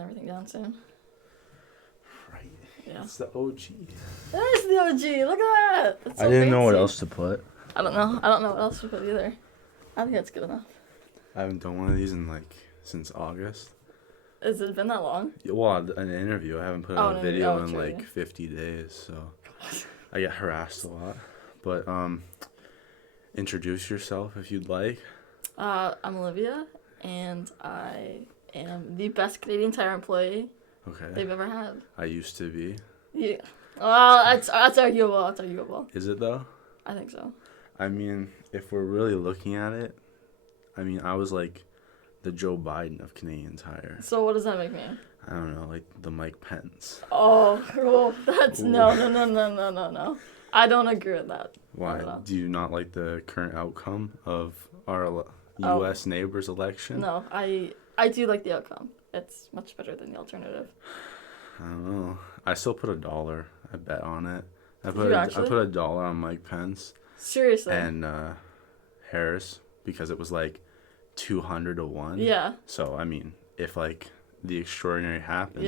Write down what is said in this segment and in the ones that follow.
putting everything down soon. Right. Yeah. It's the OG. That is the OG. Look at that. That's so I didn't know what fancy. else to put. I don't know. I don't know what else to put either. I think that's good enough. I haven't done one of these in since August. Has it been that long? Well, an interview. I haven't put out a video in true. 50 days, so I get harassed a lot. But introduce yourself if you'd like. I'm Olivia, and I am the best Canadian Tire employee they've ever had. I used to be. Yeah. Well, that's arguable. That's arguable. Is it though? I think so. I mean, if we're really looking at it, I was like the Joe Biden of Canadian Tire. So what does that make me? I don't know, like the Mike Pence. Oh, cool. That's no. I don't agree with that. Why? Do you not like the current outcome of our U.S. neighbors election? No, I do like the outcome. It's much better than the alternative. I don't know. I still put $1. I bet on it. I put $1 on Mike Pence. Seriously. And Harris, because it was like 200 to 1. Yeah. So I mean, if like the extraordinary happened,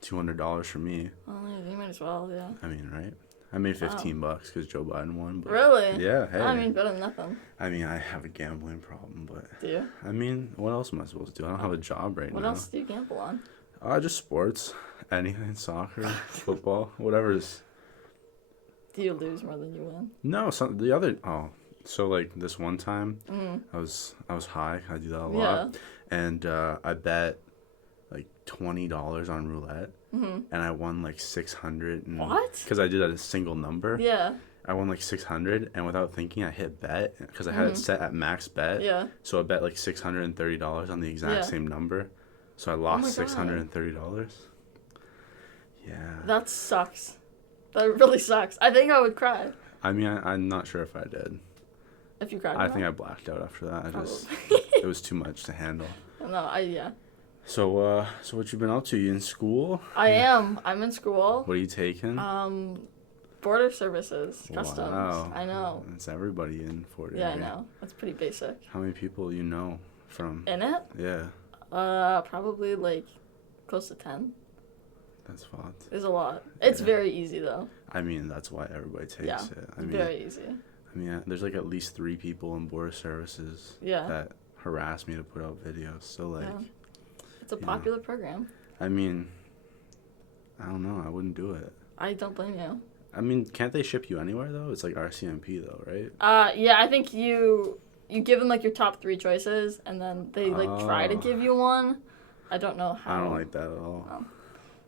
$200 for me. Well, you might as well, yeah. I mean, right? I made $15 because Joe Biden won. But really? Yeah. Hey. I mean, better than nothing. I mean, I have a gambling problem, but. Do you? I mean, what else am I supposed to do? I don't have a job right now. What else do you gamble on? Just sports, anything, soccer, football, whatever's. Do you lose more than you win? No, so like this one time, I was high. I do that a lot, and I bet like $20 on roulette, and I won like 600. What? Because I did a single number. Yeah. I won like 600, and without thinking, I hit bet because I had it set at max bet. Yeah. So I bet like $630 on the exact same number, so I lost $630. Yeah. That sucks. That really sucks. I think I would cry. I mean, I'm not sure if I did. If you cried. I think I blacked out after that. It was too much to handle. No, yeah. So what you been up to? You in school? I am. I'm in school. What are you taking? Border services, customs. Wow. I know. It's everybody in Fort Erie. Yeah, I know. That's pretty basic. How many people you know from? In it? Yeah. Probably like close to 10. That's fucked. There's a lot. It's very easy though. I mean, that's why everybody takes it. I mean, very easy. I mean, there's like at least 3 people in border services that harass me to put out videos. So like, it's a popular program. I mean, I don't know. I wouldn't do it. I don't blame you. I mean, can't they ship you anywhere though? It's like RCMP though, right? Yeah, I think you give them like your top 3 choices, and then they like try to give you one. I don't know how. I don't like that at all. No.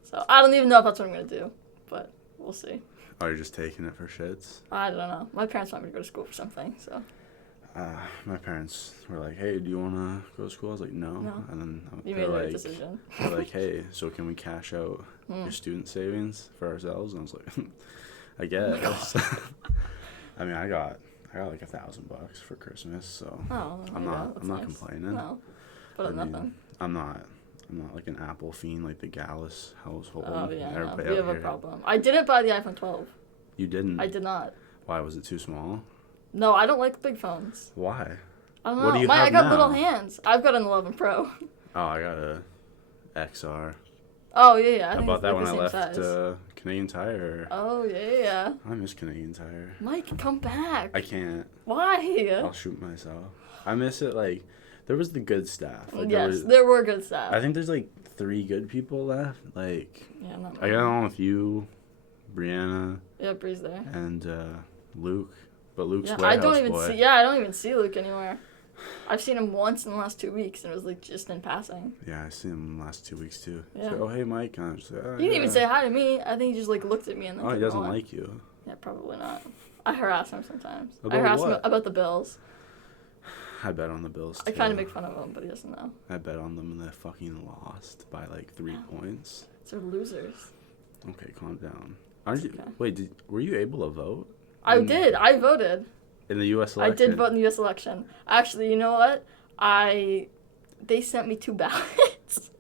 So I don't even know if that's what I'm gonna do, but we'll see. Oh, you're just taking it for shits? I don't know. My parents want me to go to school for something, so. My parents were like, "Hey, do you want to go to school?" I was like, "No." And then you made the right decision. They're like, "Hey, so can we cash out your student savings for ourselves?" And I was like, "I guess." I mean, I got like $1,000 for Christmas, so I'm not complaining. No, but nothing. I'm not like an Apple fiend like the Galas household. Oh yeah, Everybody we have a problem. I didn't buy the iPhone 12. You didn't? I did not. Why, was it too small? No, I don't like big phones. Why? I don't know. What do you have I got now? little hands. I've got an 11 Pro. Oh, I got a XR. Oh yeah. I bought that when I left Canadian Tire. Oh yeah. I miss Canadian Tire. Mike, come back. I can't. Why? I'll shoot myself. I miss it. Like, there was the good staff. Like, there were good staff. I think there's like 3 good people left. Like, not I got on with you, Brianna. Yeah, Bree's there. And Luke. But Luke's warehouse I don't even boy. see Luke anywhere. I've seen him once in the last 2 weeks, and it was like just in passing. Yeah, I've seen him in the last 2 weeks too. Yeah. So, oh, hey, Mike. And I was like, he didn't even say hi to me. I think he just like looked at me and then. Oh, he doesn't like you. Yeah, probably not. I harass him sometimes. About I harass what? him about the Bills. I bet on the Bills too. I kind of make fun of him, but he doesn't know. I bet on them and they fucking lost by like 3 points. They're losers. Okay, calm down. Aren't you? Okay. Wait, were you able to vote? I did. I voted. In the U.S. election? I did vote in the U.S. election. Actually, you know what? They sent me 2 ballots.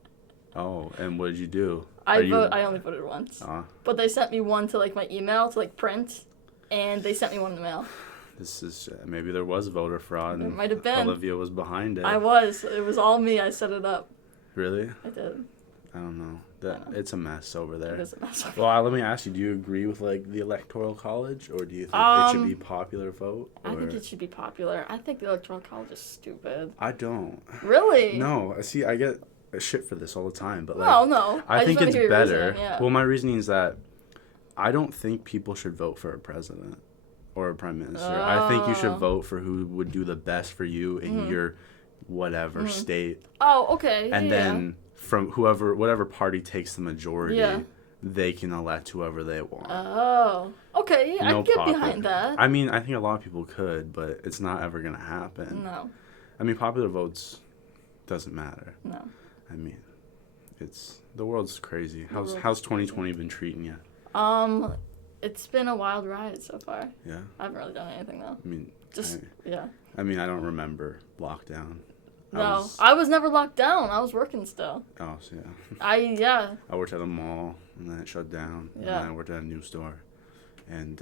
Oh, and what did you do? I only voted once. But they sent me one to like my email to like print, and they sent me one in the mail. This is maybe there was voter fraud. It might have been. Olivia was behind it. I was. It was all me. I set it up. Really? I did. I don't know. It's a mess over there. It is a mess over Well, let me ask you, do you agree with, like, the Electoral College, or do you think it should be popular vote? Or? I think it should be popular. I think the Electoral College is stupid. I don't. Really? No. See, I get shit for this all the time, but, like... No. I think it's better. Yeah. Well, my reasoning is that I don't think people should vote for a president or a prime minister. I think you should vote for who would do the best for you in your whatever state. Oh, okay. And then... from whatever party takes the majority, they can elect whoever they want. Oh, okay. I can get behind that. I mean, I think a lot of people could, but it's not ever going to happen. No. I mean, popular votes doesn't matter. No. I mean, the world's crazy. How's 2020 been treating you? It's been a wild ride so far. Yeah. I haven't really done anything though. I mean, yeah. I mean, I don't remember lockdown. I was never locked down. I was working still. Oh, so yeah. I worked at a mall, and then it shut down. Yeah. And then I worked at a new store. And,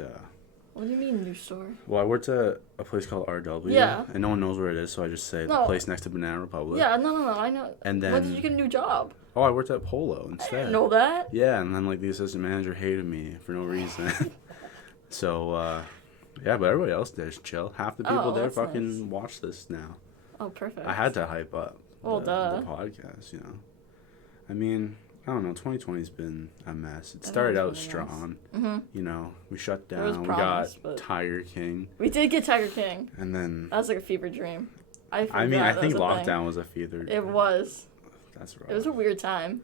what do you mean, new store? Well, I worked at a place called RW. Yeah. And no one knows where it is, so I just say the place next to Banana Republic. Yeah, no, I know. And then... when did you get a new job? Oh, I worked at Polo instead. I didn't know that. Yeah, and then, like, the assistant manager hated me for no reason. So, yeah, but everybody else there is chill. Half the people there fucking watch this now. Oh, perfect. I had to hype up the podcast, you know. I mean, I don't know. 2020's been a mess. It started out strong. Mm-hmm. You know, we shut down. We got Tiger King. We did get Tiger King. And then... that was like a fever dream. I think lockdown was a fever dream. It was. That's right. It was a weird time.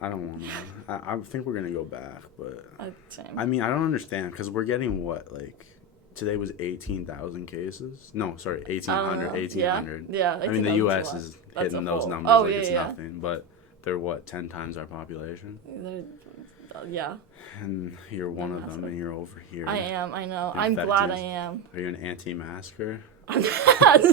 I don't want to. I think we're going to go back, but... same. I mean, I don't understand, because we're getting what, like... Today was 18,000 cases. No, sorry, 1,800. 1,800. Yeah. I mean, the U.S. is hitting those numbers it's nothing. But they're, 10 times our population? Yeah. And you're one of them, and you're over here. I am, I know. I'm glad I am. Are you an anti-masker? I'm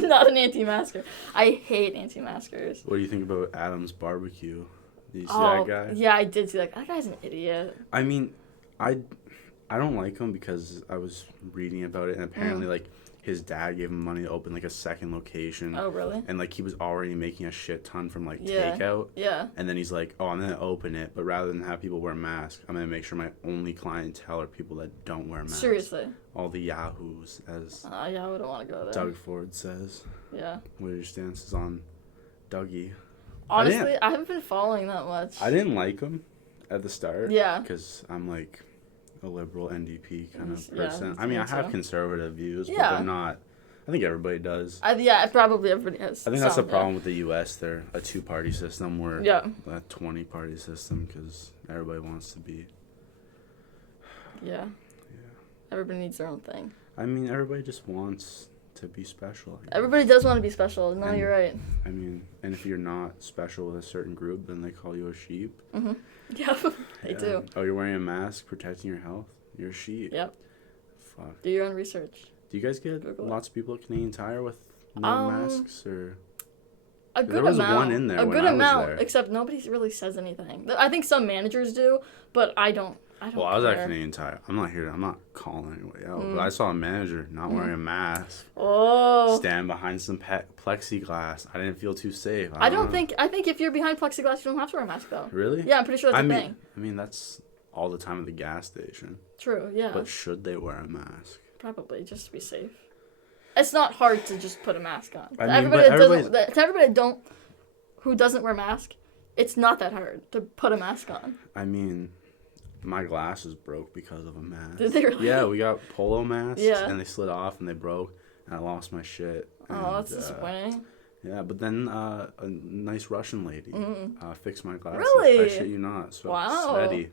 not an anti-masker. I hate anti-maskers. What do you think about Adam's barbecue? Did you see that guy? Yeah, I did see that. That guy's an idiot. I mean, I don't like him because I was reading about it, and apparently, like, his dad gave him money to open, like, a second location. Oh, really? And, like, he was already making a shit ton from, like, takeout. Yeah. And then he's like, oh, I'm going to open it, but rather than have people wear masks, I'm going to make sure my only clientele are people that don't wear masks. Seriously? All the yahoos, as yeah, I wouldn't want to go there. Doug Ford says. Yeah. What are your stances on Dougie? Honestly, I haven't been following that much. I didn't like him at the start. Yeah. Because I'm, like... a liberal NDP kind of person. Yeah, I mean, I have conservative views, but they're not. I think everybody does. Probably everybody has. I think that's the problem with the U.S. They're a two-party system. We're a 20-party system because everybody wants to be. Yeah. Everybody needs their own thing. I mean, everybody just wants to be special. Everybody does want to be special. No, you're right. I mean, and if you're not special with a certain group, then they call you a sheep. Mm-hmm. Yeah, they do. Oh, you're wearing a mask, protecting your health? You're a sheep. Yep. Fuck. Do your own research. Do you guys get lots of people at Canadian Tire with no masks, or? A good amount. There was one in there. A good amount, except nobody really says anything. I think some managers do, but I don't. Well, I was at Canadian Tire. I'm not calling anybody out, but I saw a manager not wearing a mask. Oh. Stand behind some plexiglass. I didn't feel too safe. I think if you're behind plexiglass, you don't have to wear a mask, though. Really? Yeah, I'm pretty sure that's a thing. I mean, that's all the time at the gas station. True, yeah. But should they wear a mask? Probably, just to be safe. It's not hard to just put a mask on. To everybody who doesn't wear a mask, it's not that hard to put a mask on. I mean... my glasses broke because of a mask. Did they really? Yeah, we got polo masks, and they slid off and they broke, and I lost my shit. Oh, that's disappointing. Yeah, but then a nice Russian lady fixed my glasses. Really? I shit you not. Wow. Sveti.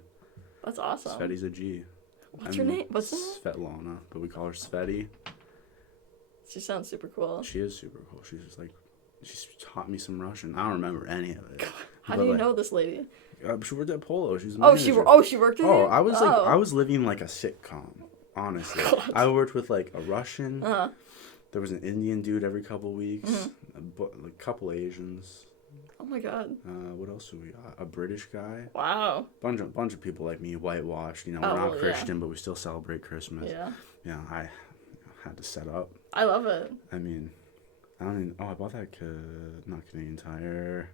That's awesome. Sveti's a G. What's her name? What's her name? Svetlana, but we call her Sveti. She sounds super cool. She is super cool. She's just like, she's taught me some Russian. I don't remember any of it. How do you know this lady? She worked at Polo. She's a manager. She worked with you? I was like, I was living like a sitcom, honestly. God. I worked with like a Russian. There was an Indian dude every couple weeks. A couple Asians. Oh my god. What else do we got? A British guy. Wow. Bunch of people like me, whitewashed. You know, we're not Christian, but we still celebrate Christmas. Yeah. Yeah, I had to set up. I love it. I mean, I don't even. Oh, I bought that. Not Canadian Tire.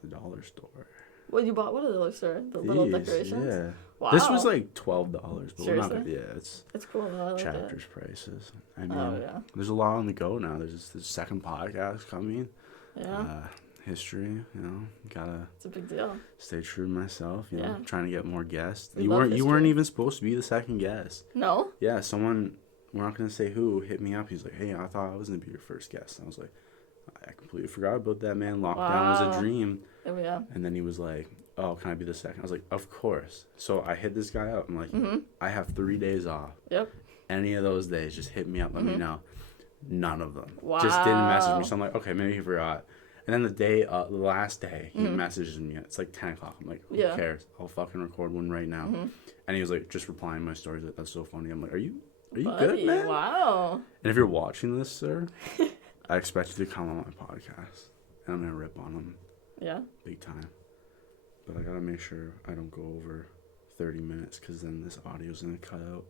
The dollar store. What you bought? What are those, sir? The little decorations? Yeah. Wow. This was like $12, but we're not Seriously? gonna, yeah, it's cool. I like Chapters prices. I mean, yeah. there's a lot on the go now. There's this second podcast coming. Yeah. History, gotta. It's a big deal. Stay true to myself, trying to get more guests. We you weren't even supposed to be the second guest. No? Yeah, someone, we're not gonna say who, hit me up. He's like, hey, I thought I was gonna be your first guest. And I was like, I completely forgot about that, man. Lockdown was a dream. Oh, yeah. And then he was like, oh, can I be the second? I was like, of course. So I hit this guy up. I'm like, I have 3 days off. Yep. Any of those days, just hit me up. Let me know. None of them. Wow. Just didn't message me. So I'm like, okay, maybe he forgot. And then the last day, he messages me. It's like 10 o'clock. I'm like, who cares? I'll fucking record one right now. And he was like, just replying to my stories. Like, that's so funny. I'm like, are you good, man? Wow. And if you're watching this, sir, I expect you to come on my podcast. And I'm going to rip on him. Yeah. Big time. But I got to make sure I don't go over 30 minutes because then this audio's going to cut out.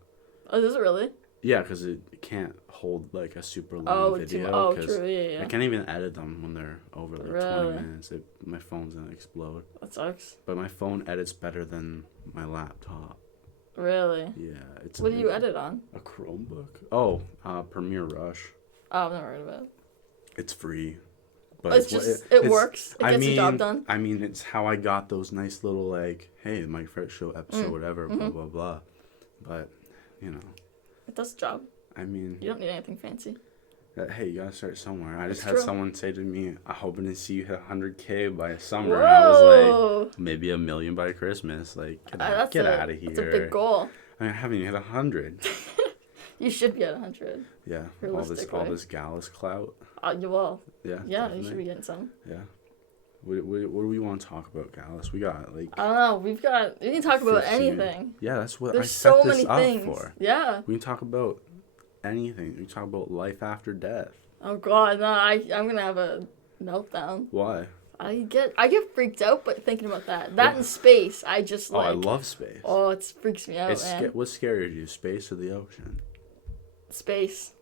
Oh, does it really? Yeah, because it can't hold like a super long video. True. Yeah. I can't even edit them when they're over like Really? 20 minutes. My phone's going to explode. That sucks. But my phone edits better than my laptop. Really? Yeah. What do you edit on? A Chromebook. Oh, Premiere Rush. Oh, I've never heard of it. It's free. But it works. It gets the job done. I mean, it's how I got those nice little, like, hey, my first show episode, whatever, blah, blah, blah. But, It does the job. I mean... You don't need anything fancy. Hey, you gotta start somewhere. I just That's had true. someone say to me, I'm hoping to see you hit 100K by summer. Whoa. And I was like, maybe 1 million by Christmas. Like, get out of here. That's a big goal. I mean, I haven't even hit 100. You should be at 100. Yeah, all this Galas clout. You will. Yeah, Yeah, definitely. you should be getting some. Yeah. What do we want to talk about, Galas? We got, like... I don't know. We can talk about 15. anything. Yeah, that's what There's I set so this many up things. for. Yeah. We can talk about anything. We can talk about life after death. Oh, God. No, I'm going to have a meltdown. Why? I get freaked out, but thinking about that in space, I just like... Oh, I love space. Oh, it freaks me out, man. What's scarier to you, space or the ocean? Space.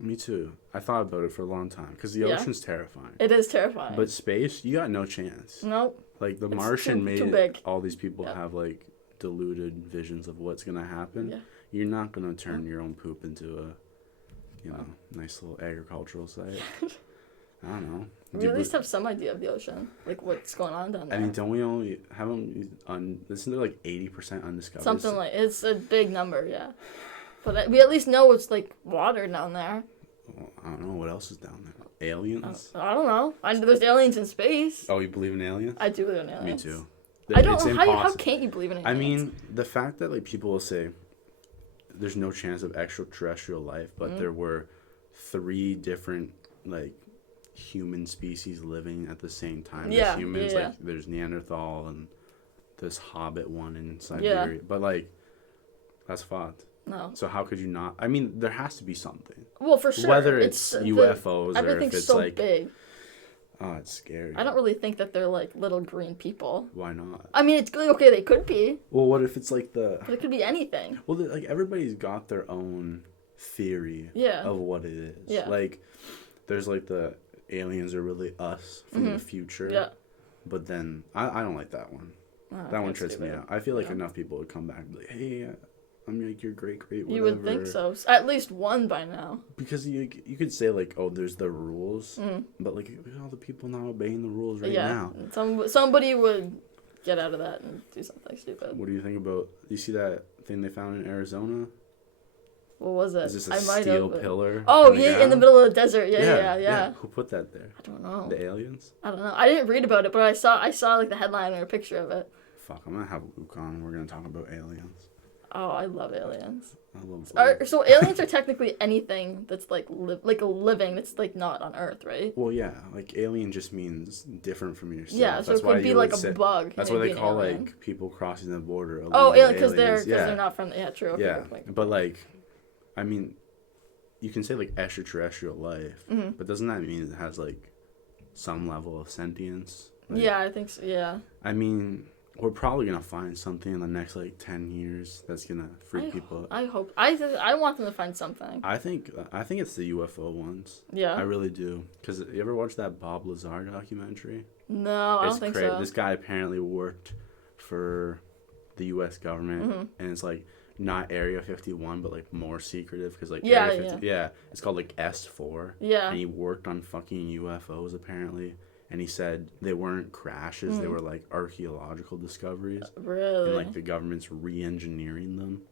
Me too. I thought about it for a long time because the ocean's terrifying. It is terrifying. But space, you got no chance. Nope. Like, The It's Martian too big. all these people have, like, deluded visions of what's going to happen. Yeah. You're not going to turn your own poop into a, nice little agricultural site. I don't know. We at least have some idea of the ocean, like what's going on down there. I mean, don't we only isn't there like 80% undiscovered? Something like it's a big number, yeah. But we at least know it's like water down there. Well, I don't know what else is down there. Aliens? I don't know. There's aliens in space. Oh, you believe in aliens? I do believe in aliens. Me too. I don't know how can't you believe in aliens? I mean, the fact that like people will say there's no chance of extraterrestrial life, but there were 3 different like human species living at the same time as humans. Like there's Neanderthal and this Hobbit one in Siberia. Yeah. But like that's fucked. No. So how could you not? I mean, there has to be something. Well, for sure. Whether it's UFOs or if it's so like big. Oh, it's scary. I don't really think that they're like little green people. Why not? I mean, it's okay. They could be. Well, what if it's like But it could be anything. Well, like everybody's got their own theory of what it is. Yeah. Like, there's like the aliens are really us from the future. Yeah. But then I don't like that one. That one trips me out. I feel like enough people would come back and be like, hey, I'm like your great whatever. You would think so. At least one by now. Because you could say like, oh, there's the rules, but like look at all the people not obeying the rules right now. Somebody would get out of that and do something stupid. What do you think about? You see that thing they found in Arizona? What was it? Is this a steel pillar? Oh, in the middle of the desert. Yeah. Who put that there? I don't know. The aliens? I don't know. I didn't read about it, but I saw like the headline or a picture of it. Fuck, I'm gonna have Luke on. We're gonna talk about aliens. Oh, I love aliens. I love So aliens are technically anything that's like like a living that's like not on Earth, right? Well, yeah, like alien just means different from yourself. Yeah, so it could be like a bug. That's why they call like people crossing the border. Oh, alien, because they're not from. Yeah, true. Okay, yeah, but like, I mean, you can say like extraterrestrial life, but doesn't that mean it has like some level of sentience? Like, yeah, I think so. Yeah. I mean, we're probably gonna find something in the next like 10 years that's gonna freak people out. I hope. I want them to find something. I think it's the UFO ones. Yeah. I really do. Cause you ever watch that Bob Lazar documentary? No, I don't think so. This guy apparently worked for the U.S. government, and it's like not Area 51, but like more secretive because like Area 50, it's called like S4. Yeah. And he worked on fucking UFOs apparently, and he said they weren't crashes, they were like archaeological discoveries. Really? And like the government's re-engineering them.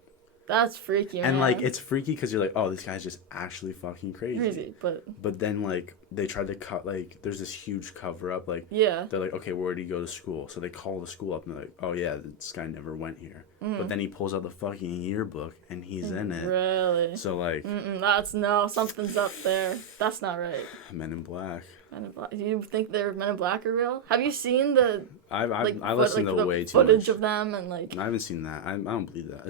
That's freaky, man. And like it's freaky because you're like, oh, this guy's just actually fucking crazy. But then like they tried to cut, like there's this huge cover up, like they're like, okay, where did he go to school? So they call the school up and they're like, oh yeah, this guy never went here. But then he pulls out the fucking yearbook and he's in it. Really? So like something's up there. That's not right. Men in Black. Men in Black. Do you think their Men in Black are real? Have you seen the I listened to way too footage much of them and like? I haven't seen that. I don't believe that.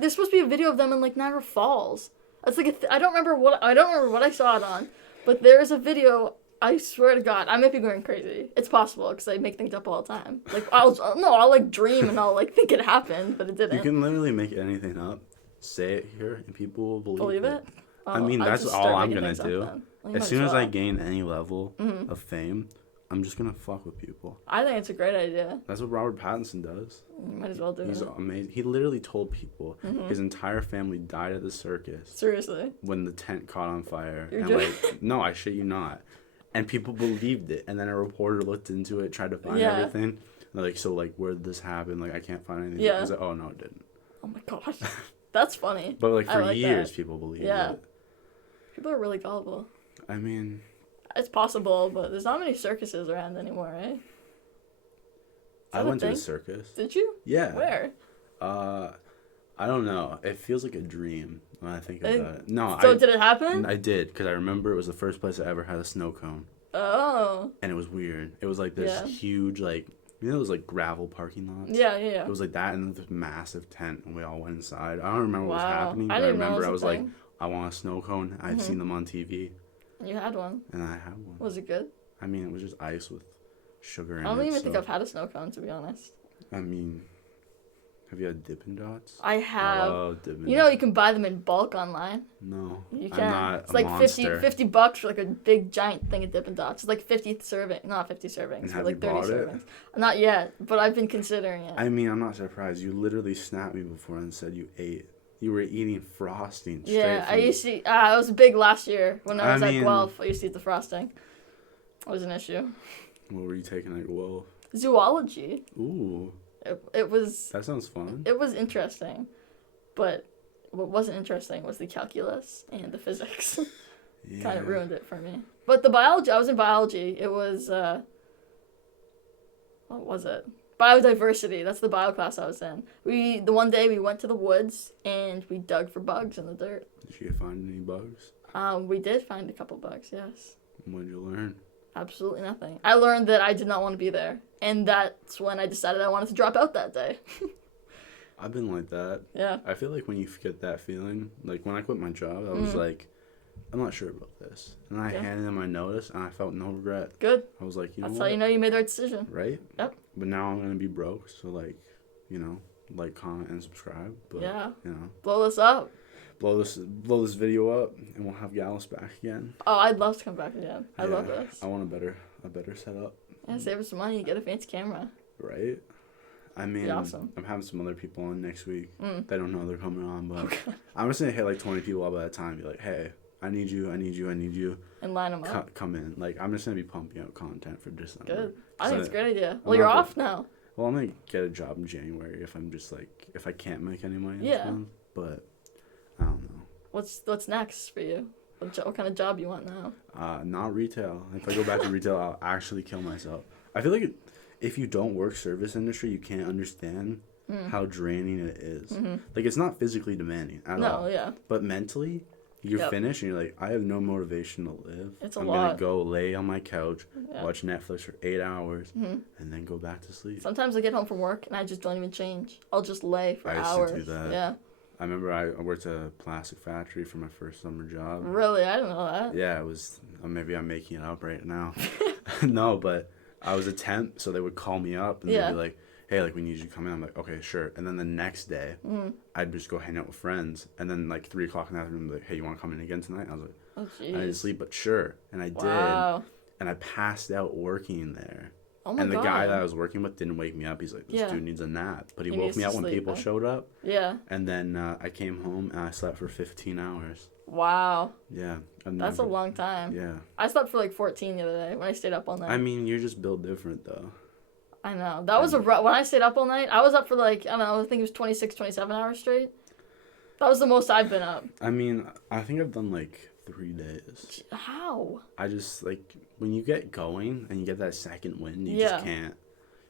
There's supposed to be a video of them in like Niagara Falls. It's like I don't remember what I saw it on, but there is a video. I swear to God, I might be going crazy. It's possible because I make things up all the time. Like I'll like dream and I'll like think it happened, but it didn't. You can literally make anything up, say it here, and people will believe it. Oh, I mean, that's all I'm gonna do. As soon as I gain any level of fame, I'm just gonna fuck with people. I think it's a great idea. That's what Robert Pattinson does. You might as well do it. He's amazing. He literally told people his entire family died at the circus. Seriously? When the tent caught on fire. You're and like, no, I shit you not. And people believed it. And then a reporter looked into it, tried to find everything. And they're like, so like, where did this happen? Like, I can't find anything. Yeah. I was like, oh no, it didn't. Oh my God. That's funny. But like for years, people believed it. People are really gullible. I mean, it's possible, but there's not many circuses around anymore, right? I went to a circus. Did you? Yeah. Where? I don't know. It feels like a dream when I think about it. No. So did it happen? I did, because I remember it was the first place I ever had a snow cone. Oh. And it was weird. It was like this huge, like, you know those like gravel parking lots? Yeah. It was like that and this massive tent, and we all went inside. I don't remember what was happening, but I remember I was like, I want a snow cone. I've seen them on TV. You had one. And I had one. Was it good? I mean, it was just ice with sugar in it. I don't even think I've had a snow cone, to be honest. I mean, have you had Dippin' Dots? I have. I love Dippin' Dots. You know you can buy them in bulk online. No. You can. I'm not it's like monster. $50 for like a big giant thing of Dippin' Dots. It's like 50 servings. Not 50 servings. And but have like you 30 bought servings. It? Not yet, but I've been considering it. I mean, I'm not surprised. You literally snapped me before and said you ate. You were eating frosting. Yeah, I used to. I was big last year when I was at Guelph. I used to eat the frosting. It was an issue. What were you taking at Guelph? Zoology. Ooh. It was. That sounds fun. It was interesting, but what wasn't interesting was the calculus and the physics. Yeah. Kind of ruined it for me. But the biology, I was in biology. It was what was it? Biodiversity. That's the bio class I was in. The one day we went to the woods and we dug for bugs in the dirt. Did you find any bugs? We did find a couple bugs, yes. What did you learn? Absolutely nothing. I learned that I did not want to be there, and that's when I decided I wanted to drop out that day. I've been like that. Yeah. I feel like when you get that feeling, like when I quit my job, I was like, I'm not sure about this. And I handed in my notice, and I felt no regret. Good. I was like, That's how you know you made the right decision. Right? Yep. But now I'm going to be broke, so, like, you know, like, comment, and subscribe. But, you know. Blow this up. Blow this video up, and we'll have Galas back again. Oh, I'd love to come back again. I love this. I want a better setup. Yeah, save us some money, get a fancy camera. Right? I mean, awesome. I'm having some other people on next week. They don't know they're coming on, but I'm just going to hit, like, 20 people up at a time. Be like, hey, I need you. And line them up. Come in. Like, I'm just going to be pumping out content for December. Good. I think it's a great idea. Well, you're off now. Well, I'm going to get a job in January if I'm just, like, if I can't make any money this month. But, I don't know. What's next for you? What kind of job you want now? Not retail. If I go back to retail, I'll actually kill myself. I feel like if you don't work service industry, you can't understand how draining it is. Like, it's not physically demanding at all. No, yeah. But mentally, you're finished and you're like, I have no motivation to live. I'm going to go lay on my couch, watch Netflix for 8 hours, and then go back to sleep. Sometimes I get home from work and I just don't even change. I'll just lay for hours. I used to do that. Yeah. I remember I worked at a plastic factory for my first summer job. Really? I didn't know that. Yeah, it was, maybe I'm making it up right now. No, but I was a temp, so they would call me up and they'd be like, hey, like, we need you to come in. I'm like, okay, sure. And then the next day, I'd just go hang out with friends. And then, like, 3 o'clock in the afternoon, like, hey, you want to come in again tonight? I was like, oh, jeez. I didn't sleep, but sure. And I did. And I passed out working there. Oh my God. And the God. guy that I was working with didn't wake me up. He's like, this dude needs a nap. But he woke me up when people showed up. Yeah. And then I came home and I slept for 15 hours. Wow. Yeah. That's a long time. Yeah. I slept for like 14 the other day when I stayed up all night. I mean, you're just built different, though. I know. That was when I stayed up all night, I was up for like, I don't know, I think it was 26, 27 hours straight. That was the most I've been up. I mean, I think I've done like 3 days. How? I just, like, when you get going and you get that second wind, you just can't.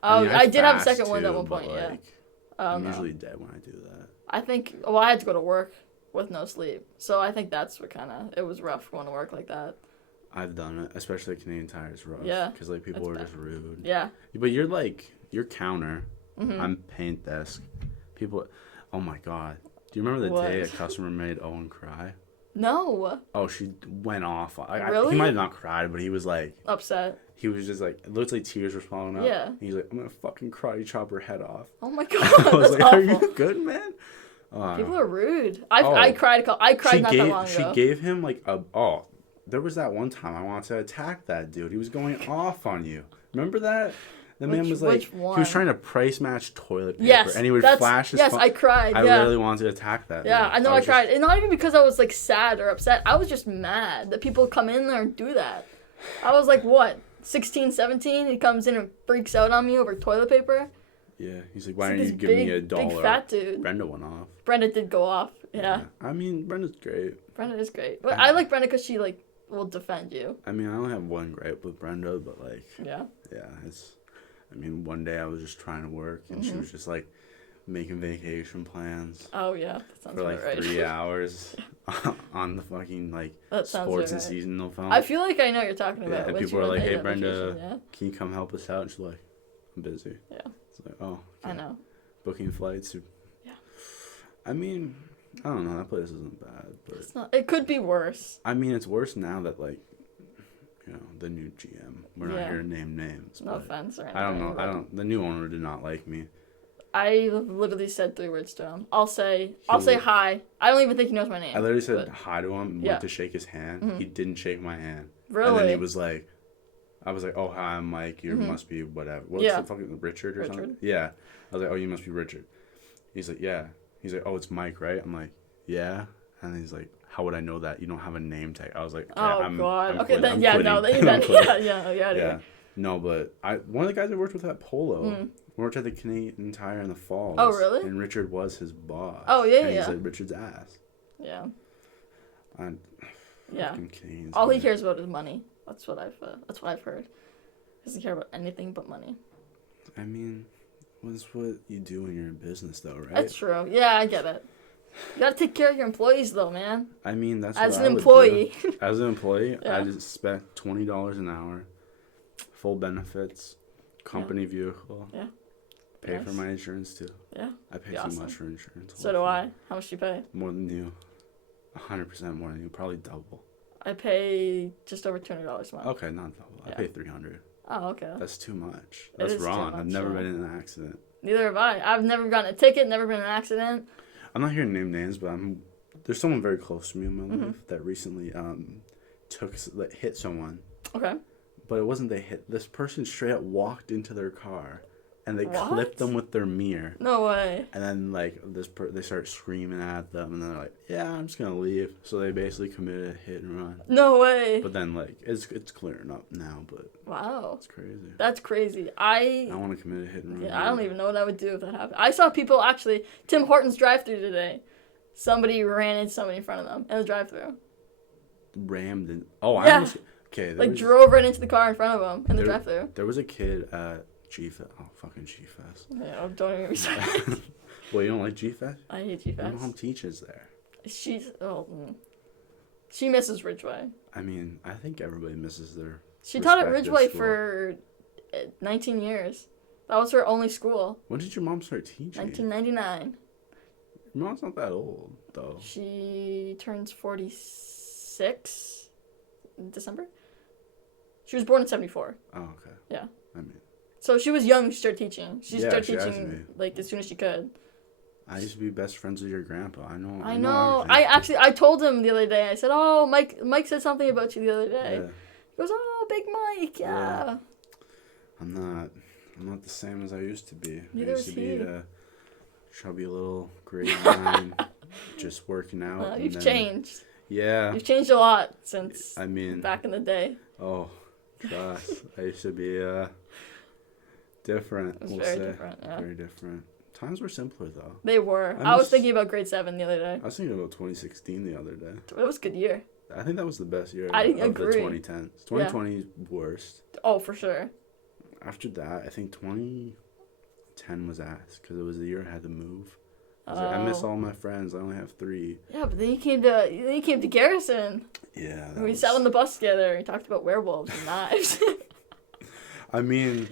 Oh, I mean, I did have a fast second wind too, at one point, but, yeah. Like, Oh, I'm usually dead when I do that. I think, well, I had to go to work with no sleep. So I think that's what it was rough going to work like that. I've done it, especially Canadian Tire is rough. Yeah. Because, like, people are just rude. Yeah. But you're counter. Mm-hmm. I'm paint desk. People, oh my God. Do you remember the day a customer made Owen cry? No. Oh, she went off. Really? He might have not cried, but he was like... upset. He was just like, it looks like tears were falling out. Yeah. He's like, I'm going to fucking cry, chop her head off. Oh my God. I was like, awful. Are you good, man? People are rude. I cried not that long ago. She gave him like there was that one time I wanted to attack that dude. He was going off on you. Remember that? The man was like, he was trying to price match toilet paper. Yes, and he would flash his phone. I cried. I really wanted to attack that. Yeah, man. I know I cried. And not even because I was like sad or upset. I was just mad that people come in there and do that. I was like, what, 16, 17? He comes in and freaks out on me over toilet paper. Yeah, he's like, why didn't you give me $1? Big fat dude. Brenda went off. Brenda did go off. Yeah. I mean, Brenda's great. Brenda is great. But I like Brenda because she like will defend you. I mean, I only have one gripe with Brenda, but like... Yeah. Yeah, I mean, one day I was just trying to work, and she was just, like, making vacation plans. Oh, yeah. That sounds for, like, right. 3 hours on the fucking, like, sports and seasonal phone. I feel like I know what you're talking about. Yeah, and people are like, hey, Brenda, can you come help us out? And she's like, I'm busy. Yeah. It's like, oh. Okay. I know. Booking flights. Yeah. I mean, I don't know. That place isn't bad. But it's not. It could be worse. I mean, it's worse now that, like, you know, the new GM. We're not here to name names. No offense or anything. I don't know. The new owner did not like me. I literally said 3 words to him. I'll say hi. I don't even think he knows my name. I literally said hi to him and went to shake his hand. Mm-hmm. He didn't shake my hand. Really? And then he was like, I was like, oh, hi, I'm Mike. You must be whatever. What's the fucking Richard or something? Yeah. I was like, oh, you must be Richard. He's like, yeah. He's like, oh, it's Mike, right? I'm like, yeah. And then he's like, how would I know that? You don't have a name tag. I was like, God. I'm okay, then, yeah. No, but one of the guys I worked with at Polo worked at the Canadian Tire in the Falls. Oh, really? And Richard was his boss. Oh, yeah, and he's like Richard's ass. Yeah. Canadians, all he cares about is money. That's what I've heard. He doesn't care about anything but money. I mean, that's what you do when you're in business, though, right? That's true. Yeah, I get it. You gotta take care of your employees, though, man. I mean, that's as what an employee. As an employee, I just spent $20 an hour, full benefits, company vehicle. Yeah. Pay for my insurance too. Yeah. I pay too much for insurance. So do I. How much do you pay? More than you. 100% more than you. Probably double. I pay just over $200 a month. Okay, not double. I pay $300. Oh, okay. That's too much. That's wrong. I've never been in an accident. Neither have I. I've never gotten a ticket, never been in an accident. I'm not here to name names, but there's someone very close to me in my life that recently hit someone. Okay. But it wasn't they hit. This person straight up walked into their car, and they clipped them with their mirror. No way. And then like they start screaming at them, and then they're like, "Yeah, I'm just gonna leave." So they basically committed a hit and run. No way. But then like it's clearing up now, but wow, it's crazy. That's crazy. I want to commit a hit and run. Yeah, I don't even know what I would do if that happened. I saw people actually Tim Hortons drive-thru today. Somebody ran into somebody in front of them in the drive-thru. Rammed in. Oh, yeah. Drove right into the car in front of them in the drive-thru. There was a kid at G-Fest. Oh, fucking G-Fest. Yeah, don't even get me started. Well, you don't like G-Fest? I hate G-Fest. My mom teaches there. She misses Ridgeway. I mean, I think everybody misses their. She taught at Ridgeway for 19 years. That was her only school. When did your mom start teaching? 1999. Your mom's not that old, though. She turns 46 in December. She was born in 74. Oh, okay. Yeah. I mean. So she was young. She started teaching. She started teaching like as soon as she could. I used to be best friends with your grandpa. I know. I told him the other day. I said, "Oh, Mike said something about you the other day." Yeah. He goes, "Oh, Big Mike, yeah." I'm not the same as I used to be. Neither I used is to he. be a chubby little grade 9, just working out. You've changed. Yeah. You've changed a lot since back in the day. Oh, trust. I used to be different. It was very different, yeah. Very different. Times were simpler, though. They were. I was thinking about grade 7 the other day. I was thinking about 2016 the other day. It was a good year. I think that was the best year I of agree. the 2010s. 2020 worst. Oh, for sure. After that, I think 2010 was ass because it was the year I had to move. I miss all my friends. I only have 3. Yeah, but then you came to Garrison. Yeah. We sat on the bus together and talked about werewolves and knives. I mean,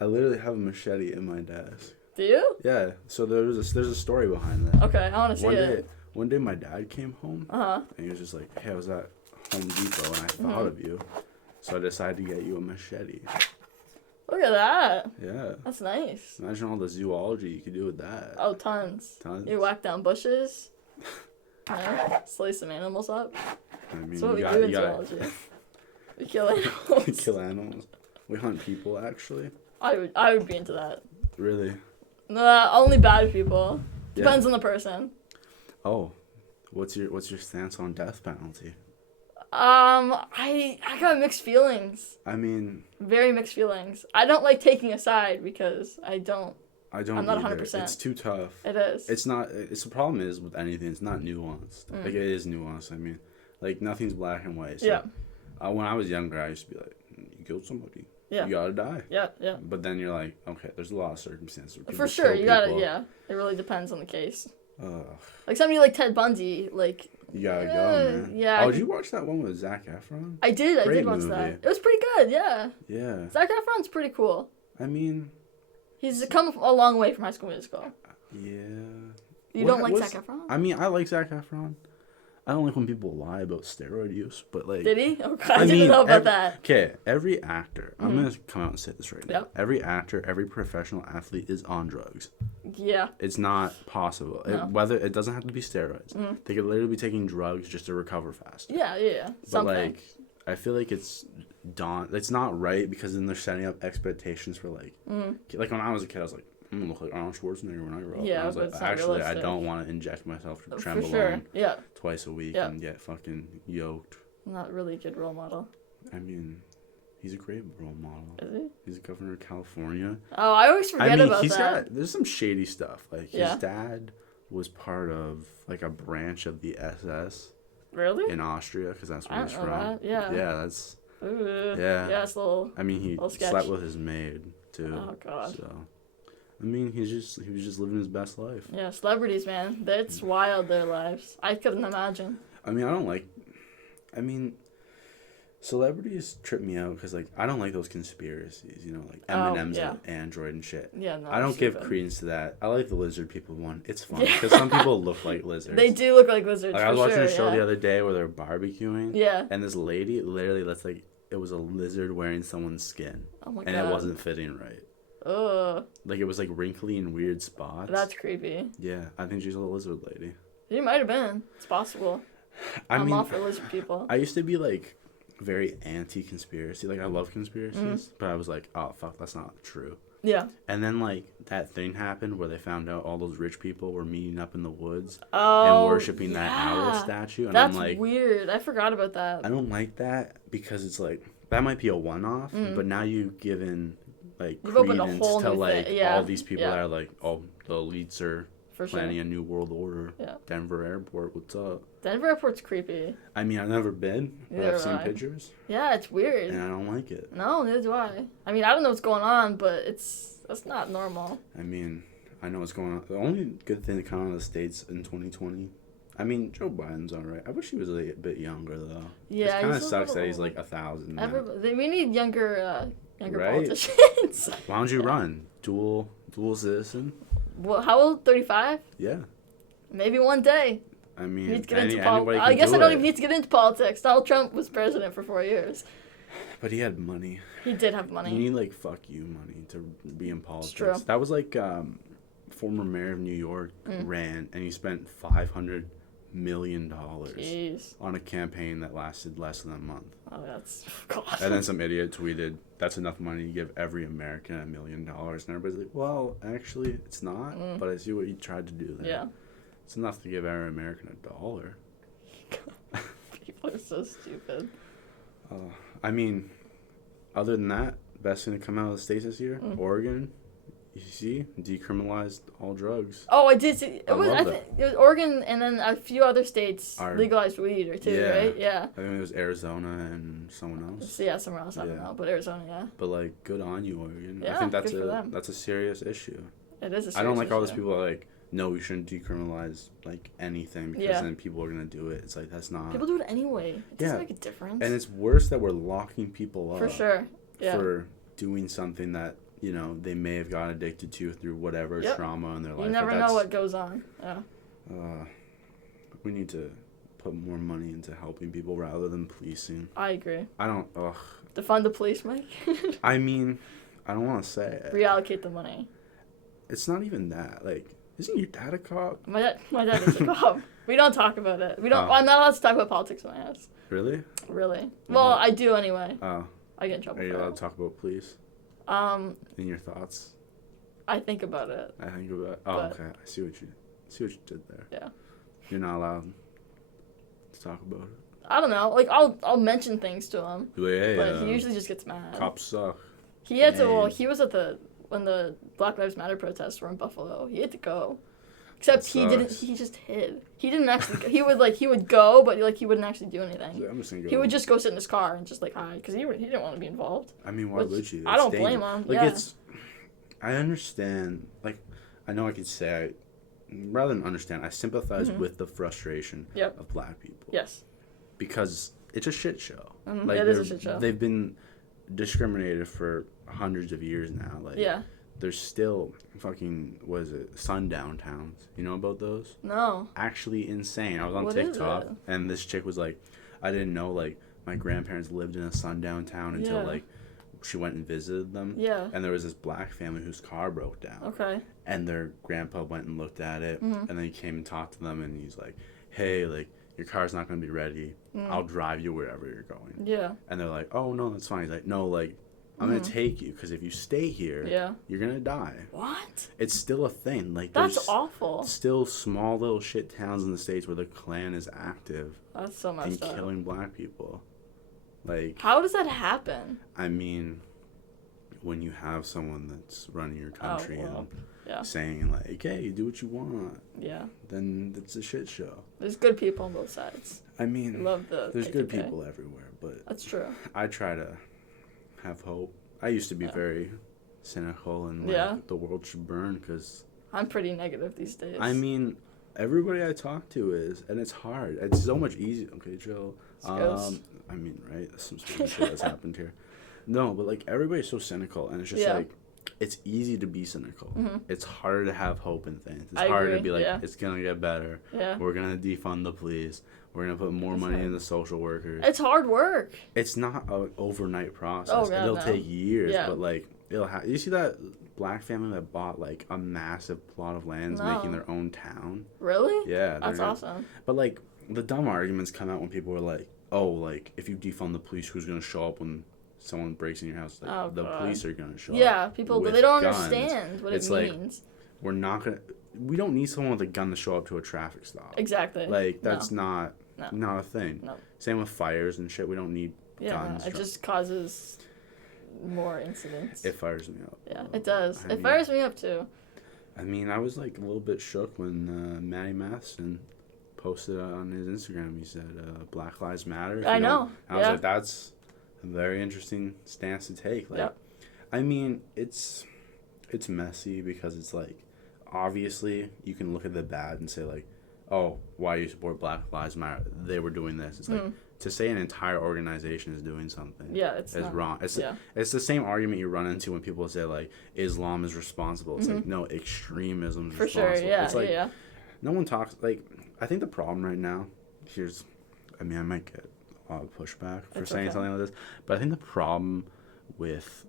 I literally have a machete in my desk. Do you? Yeah. So there's a story behind that. Okay, I want to see it. One day my dad came home. And he was just like, "Hey, I was at Home Depot and I thought of you, so I decided to get you a machete." Look at that. Yeah. That's nice. Imagine all the zoology you could do with that. Oh, tons. You whack down bushes. Slice some animals up. I mean, that's what we do in zoology. We kill animals. We kill animals. We hunt people, actually. I would be into that. Really? Only bad people. Depends on the person. Oh, what's your stance on death penalty? I got mixed feelings. I mean, very mixed feelings. I don't like taking a side because I'm not either. 100%. It's too tough. It is. It's not. It's the problem is with anything. It's not nuanced. Like it is nuanced. I mean, like nothing's black and white. So, yeah. When I was younger, I used to be like, you killed somebody. Yeah. You gotta die. Yeah. Yeah. But then you're like, okay, there's a lot of circumstances. Where for sure, you gotta. Yeah. It really depends on the case. Like somebody like Ted Bundy, like. You gotta go, man. Yeah. Oh, did you watch that one with Zac Efron? I did. I did watch that. It was pretty good. Yeah. Yeah. Zac Efron's pretty cool. I mean, he's come a long way from High School Musical. Yeah. You don't like Zac Efron? I mean, I like Zac Efron. I don't like when people lie about steroid use, but like. Did he? Okay, I didn't know about that. Okay, every actor. I'm gonna come out and say this right now. Yep. Every actor, every professional athlete is on drugs. Yeah. It's not possible. No. It doesn't have to be steroids. They could literally be taking drugs just to recover fast. Yeah. But something. Like, I feel like it's not right because then they're setting up expectations for like when I was a kid, I was like, I'm gonna look like Arnold Schwarzenegger when I grow up. Yeah, and I was but like, actually, I don't want to inject myself trenbolone sure. twice a week and get fucking yoked. Not really a good role model. I mean, he's a great role model. Is he? He's the governor of California. Oh, I always forget about that. There's some shady stuff. Like his dad was part of like a branch of the SS. Really? In Austria, because that's where he's from. That. Yeah. Yeah, that's. Ooh. Yeah, it's a little. I mean, he slept with his maid too. Oh God. So, I mean, he was just living his best life. Yeah, celebrities, man, that's wild. Their lives, I couldn't imagine. I mean, celebrities trip me out because like I don't like those conspiracies. You know, like Eminem's an android and shit. Yeah, no. I don't give credence to that. I like the lizard people one. It's fun because some people look like lizards. They do look like lizards. Like, I was watching a show the other day where they're barbecuing. Yeah. And this lady literally looks like it was a lizard wearing someone's skin. Oh my God. And it wasn't fitting right. Ugh. Like it was like wrinkly in weird spots. That's creepy. Yeah, I think she's a lizard lady. She might have been. It's possible. I'm all for lizard people. I used to be like very anti-conspiracy. Like I love conspiracies, but I was like, oh fuck, that's not true. Yeah. And then like that thing happened where they found out all those rich people were meeting up in the woods and worshiping that owl statue. And that's I'm like, weird. I forgot about that. I don't like that because it's like that might be a one-off, but now you've given like credence to like all these people that are like, oh, the elites are planning a new world order. Yeah. Denver Airport, what's up? Denver Airport's creepy. I mean, I've never been, but I've seen pictures. Yeah, it's weird. And I don't like it. No, neither do I. I mean, I don't know what's going on, but that's not normal. I mean, I know what's going on. The only good thing to come out of the States in 2020, I mean, Joe Biden's alright. I wish he was a bit younger, though. Yeah, it kind of sucks that he's like 1,000 now. We need younger politicians. Why don't you run? Dual citizen? Well, how old? 35? Yeah. Maybe one day. I mean, I guess I don't even need to get into politics. Donald Trump was president for 4 years. But he had money. He did have money. You need like fuck you money to be in politics. It's true. That was like former mayor of New York ran and he spent $500 million Jeez. on a campaign that lasted less than a month. Oh, that's... God. And then some idiot tweeted, that's enough money to give every American $1 million. And everybody's like, well, actually, it's not. But I see what you tried to do there. Yeah. It's enough to give every American $1. People are so stupid. I mean, other than that, best thing to come out of the states this year, Oregon, you see, decriminalized all drugs. Oh, I did see. I think it was Oregon, and then a few other states legalized weed or two, right? Yeah. I think it was Arizona and someone else. Yeah, somewhere else. I don't know, but Arizona, yeah. But like, good on you, Oregon. Yeah, I think that's a serious issue. It is a serious issue. I don't like all those people that are like, no, we shouldn't decriminalize like anything because then people are gonna do it. It's like that's not. People do it anyway. It doesn't make a difference. And it's worse that we're locking people up. For sure. Yeah. For doing something that they may have gotten addicted to through whatever trauma in their life. You never know what goes on. Yeah. We need to put more money into helping people rather than policing. I agree. I don't. Defund the police, Mike. I mean, I don't want to say it. Reallocate the money. It's not even that. Like, isn't your dad a cop? My dad is a cop. We don't talk about it. We don't. I'm not allowed to talk about politics in my house. Really? Really? Well, I do anyway. Oh. I get in trouble. Are you allowed to talk about police? In your thoughts? I think about it. Okay. I see what you did there. Yeah. You're not allowed to talk about it. I don't know. Like I'll mention things to him. Yeah, but he usually just gets mad. Cops suck. He had to. Well, he was at when the Black Lives Matter protests were in Buffalo. He had to go. Except he didn't. He just hid. He didn't actually. He would go, but he wouldn't actually do anything. I'm just gonna go. He would just go sit in his car and just hide because he didn't want to be involved. I mean, why would you? I don't blame him. I understand. Like, I know I could say, rather than understand, I sympathize with the frustration of Black people. Yes. Because it's a shit show. Mm-hmm. Like, it is a shit show. They've been discriminated for hundreds of years now. Like, there's still fucking, sundown towns. You know about those? No. Actually insane. I was on TikTok, and this chick was like, I didn't know, like, my grandparents lived in a sundown town until, like, she went and visited them. Yeah. And there was this Black family whose car broke down. Okay. And their grandpa went and looked at it, and then he came and talked to them, and he's like, hey, like, your car's not going to be ready. I'll drive you wherever you're going. Yeah. And they're like, oh, no, that's fine. He's like, no, like, I'm going to take you because if you stay here, you're going to die. What? It's still a thing. Like, that's awful. Still small little shit towns in the States where the Klan is active. That's so messed up. And killing Black people. Like, how does that happen? I mean, when you have someone that's running your country and saying, like, hey, do what you want. Yeah. Then it's a shit show. There's good people on both sides. I mean, there's AKK. Good people everywhere, but that's true. I try to have hope. I used to be very cynical and like the world should burn because I'm pretty negative these days. I mean, everybody I talk to is, and it's hard. It's so much easier. Okay, Joe. I mean, right? That's some stupid shit that's happened here. No, but like everybody's so cynical, and it's just like it's easy to be cynical. Mm-hmm. It's harder to have hope in things. It's harder to be like, it's gonna get better. Yeah. We're gonna defund the police. We're gonna put more money into social workers. It's hard work. It's not an overnight process. It'll take years, but like you see that Black family that bought like a massive plot of land making their own town. Really? Yeah. That's awesome. But like the dumb arguments come out when people are like, oh, like if you defund the police, who's gonna show up when someone breaks in your house? Like the police are gonna show up. Yeah, people, but they don't understand what it means. Like, we don't need someone with a gun to show up to a traffic stop. Exactly. Like that's not a thing. No. Same with fires and shit. We don't need guns. No, it just causes more incidents. It fires me up. Yeah, it does. It fires me up too. I mean, I was like a little bit shook when Matty Matheson posted on his Instagram. He said, "Black Lives Matter." I know. I was like, that's a very interesting stance to take. Like, I mean, it's messy because it's like, obviously you can look at the bad and say like, oh, why do you support Black Lives Matter? They were doing this. It's like, to say an entire organization is doing something is wrong. It's the same argument you run into when people say like Islam is responsible. It's like, no, extremism is responsible. For sure, yeah. It's like, no one talks, like, I think the problem right now, I might get a lot of pushback for saying something like this, but I think the problem with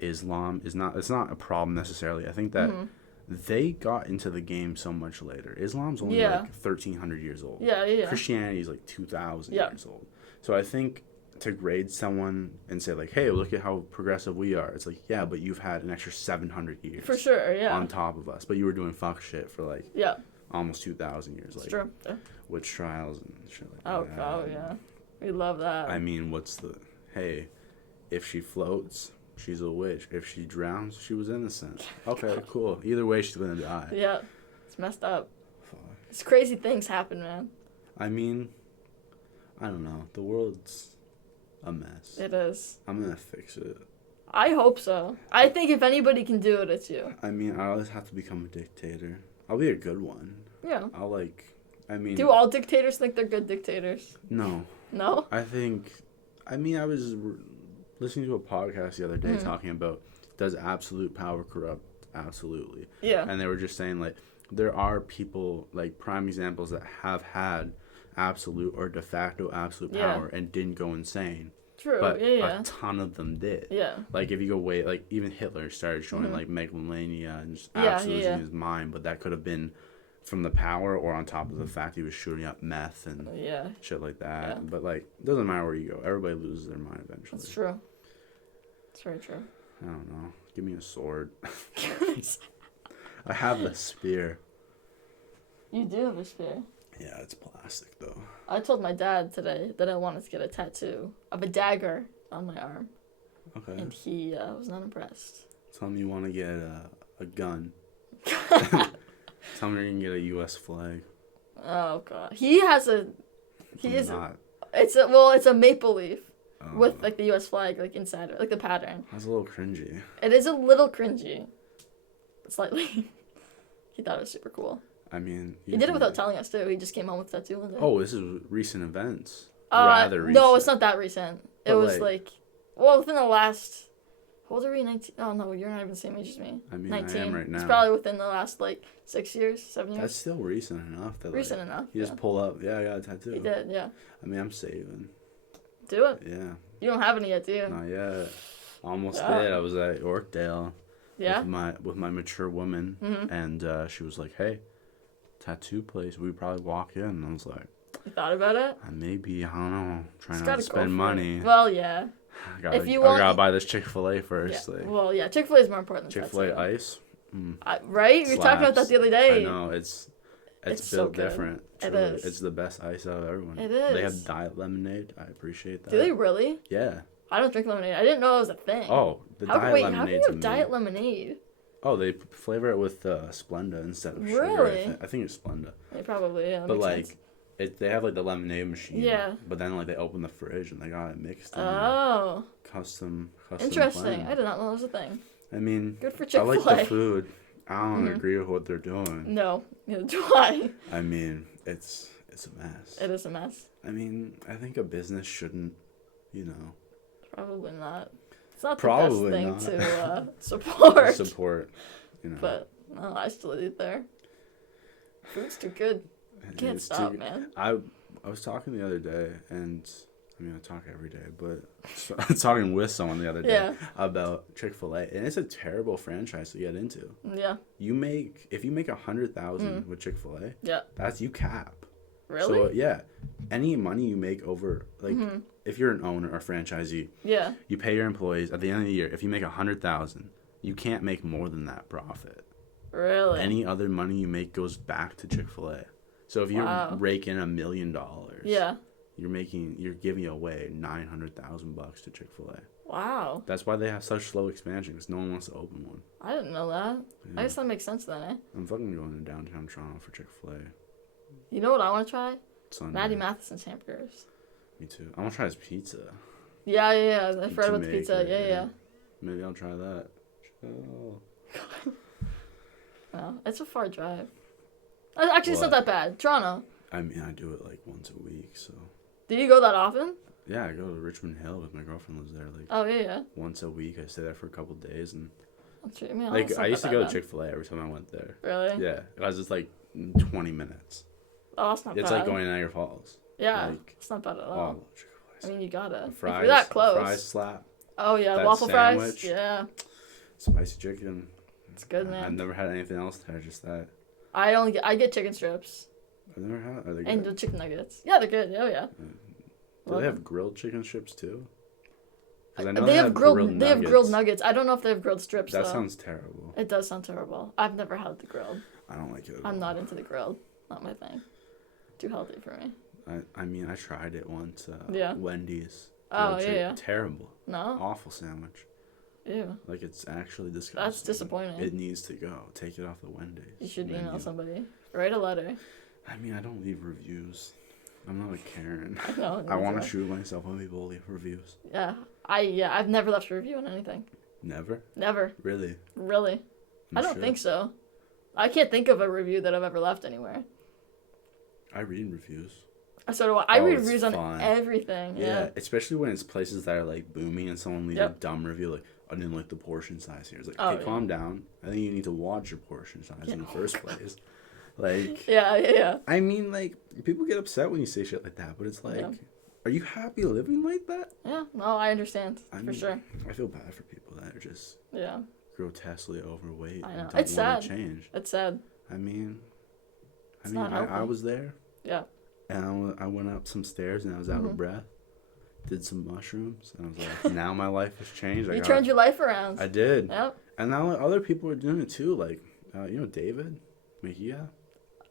Islam it's not a problem necessarily. I think that they got into the game so much later. Islam's only like 1,300 years old. Yeah. Christianity is like 2,000 years old. So I think to grade someone and say like, hey, look at how progressive we are. It's like, yeah, but you've had an extra 700 years. For sure, yeah. On top of us. But you were doing fuck shit for like almost 2,000 years. Like, true. Yeah. Witch trials and shit like that. Oh, yeah. We love that. I mean, hey, if she floats, she's a witch. If she drowns, she was innocent. Okay, cool. Either way, she's gonna die. Yeah. It's messed up. Fuck. It's crazy things happen, man. I mean, I don't know. The world's a mess. It is. I'm gonna fix it. I hope so. I think if anybody can do it, it's you. I mean, I always have to become a dictator. I'll be a good one. Yeah. Do all dictators think they're good dictators? No. No? I was listening to a podcast the other day talking about, does absolute power corrupt? Absolutely. Yeah. And they were just saying, like, there are people, like, prime examples that have had absolute or de facto absolute power and didn't go insane. True. But a ton of them did. Yeah. Like, if you go way, like, even Hitler started showing, like, megalomania and just absolutely losing his mind, but that could have been from the power or on top of the fact he was shooting up meth and shit like that. Yeah. But, like, it doesn't matter where you go. Everybody loses their mind eventually. That's true. That's very true. I don't know. Give me a sword. I have a spear. You do have a spear. Yeah, it's plastic, though. I told my dad today that I wanted to get a tattoo of a dagger on my arm. Okay. And he was not impressed. Tell me you want to get a gun. Tell me you can get a U.S. flag. Oh, God. It's a maple leaf with, like, the U.S. flag, like, inside it, like, the pattern. That's a little cringy. It is a little cringy. Slightly. He thought it was super cool. I mean... He did it without telling us, too. He just came home with a tattoo one day. Oh, this is recent events. Rather recent. No, it's not that recent. It was, within the last... How old are we? 19? Oh, no, you're not even the same age as me. I mean, 19. I am right now. It's probably within the last, 6 years, 7 years. That's still recent enough. Recent enough, You just pull up, I got a tattoo. You did, yeah. I mean, I'm saving. Do it. Yeah. You don't have any yet, do you? Not yet. Almost did. I was at Yorkdale. Yeah? With my mature woman. Mm-hmm. And she was like, hey, tattoo place. We probably walk in. And I was like... You thought about it? Maybe, I don't know. Trying not to spend money. Well, yeah. I gotta buy this Chick-fil-A first. Yeah. Chick-fil-A is more important than Chick-fil-A ice. Right? We were talking about that the other day. I know, it's built so different. It is. It's the best ice out of everyone. It is. They have diet lemonade. I appreciate that. Do they really? Yeah. I don't drink lemonade. I didn't know it was a thing. Oh, diet lemonade. How do you have diet lemonade? Oh, they flavor it with Splenda instead of sugar. Really? I think it's Splenda. They probably, yeah. But they have the lemonade machine. Yeah. But then they open the fridge and they got it mixed in. Oh. Custom. Interesting. Blend. I did not know that was a thing. I mean, good for Chick-fil-A. I like the food. I don't agree with what they're doing. No, neither do I. I mean, it's a mess. It is a mess. I mean, I think a business shouldn't, Probably not. It's not the best thing to support. Support, But no, I still eat there. Food's too good. Can't stop, man. I was talking the other day, and I mean, I talk every day, but I was talking with someone the other day about Chick-fil-A, and it's a terrible franchise to get into. Yeah. If you make $100,000 with Chick-fil-A, that's you cap. Really? So yeah, any money you make over if you're an owner or franchisee, you pay your employees at the end of the year. If you make $100,000, you can't make more than that profit. Really? Any other money you make goes back to Chick-fil-A. So if you rake in $1 million, you're giving away $900,000 to Chick-fil-A. Wow. That's why they have such slow expansion, because no one wants to open one. I didn't know that. Yeah. I guess that makes sense then, eh? I'm fucking going to downtown Toronto for Chick-fil-A. You know what I want to try? Sunday. Maddie Matheson's hamburgers. Me too. I want to try his pizza. Yeah. I've heard about the pizza. Yeah. Maybe I'll try that. Oh. Well, it's a far drive. Actually, it's not that bad. Toronto. I mean, I do it once a week, so. Do you go that often? Yeah, I go to Richmond Hill with my girlfriend lives there. Oh, yeah. Once a week, I stay there for a couple of days, and. That's true. I mean, I used to go to Chick-fil-A every time I went there. Really? Yeah, it was just 20 minutes. Oh, that's not bad. It's like going to Niagara Falls. Yeah, it's not bad at all. Oh, Chick-fil-A. I mean, you gotta. Fries, if you're that close. Fries slap. Oh, yeah, that waffle sandwich, fries. Yeah. Spicy chicken. It's good, man. I've never had anything else there, just that. I get chicken strips. I've never had. Are they good? And the chicken nuggets. Yeah, they're good. Oh yeah. Do they have grilled chicken strips too? I know they have grilled. They have grilled nuggets. I don't know if they have grilled strips. That though. Sounds terrible. It does sound terrible. I've never had the grilled. I don't like it. I'm not into the grilled. Not my thing. Too healthy for me. I mean, I tried it once. Yeah. Wendy's. Oh yeah. Terrible. No. Awful sandwich. Ew. Like, it's actually disgusting. That's disappointing. It needs to go. Take it off the Wendy's. You should email somebody. Write a letter. I mean, I don't leave reviews. I'm not a Karen. I know. I want to shoot myself when people leave reviews. Yeah. I've never left a review on anything. Never? Never. Really? I don't think so. I can't think of a review that I've ever left anywhere. I read reviews. So do I. I read reviews on everything. Yeah. Especially when it's places that are like booming and someone leaves a dumb review like, I didn't like the portion size here. It's like, hey, calm down. I think you need to watch your portion size in the first place. Like, yeah. I mean, like, people get upset when you say shit like that, but it's like, are you happy living like that? Yeah, no, I understand for sure. I feel bad for people that are just grotesquely overweight. I know. And don't want to change. It's sad. I mean, I was there. Yeah. And I went up some stairs and I was out of breath. Did some mushrooms and I was like, now my life has changed. You turned your life around. I did. Yep. And now other people are doing it too. Like, you know, David Mejia.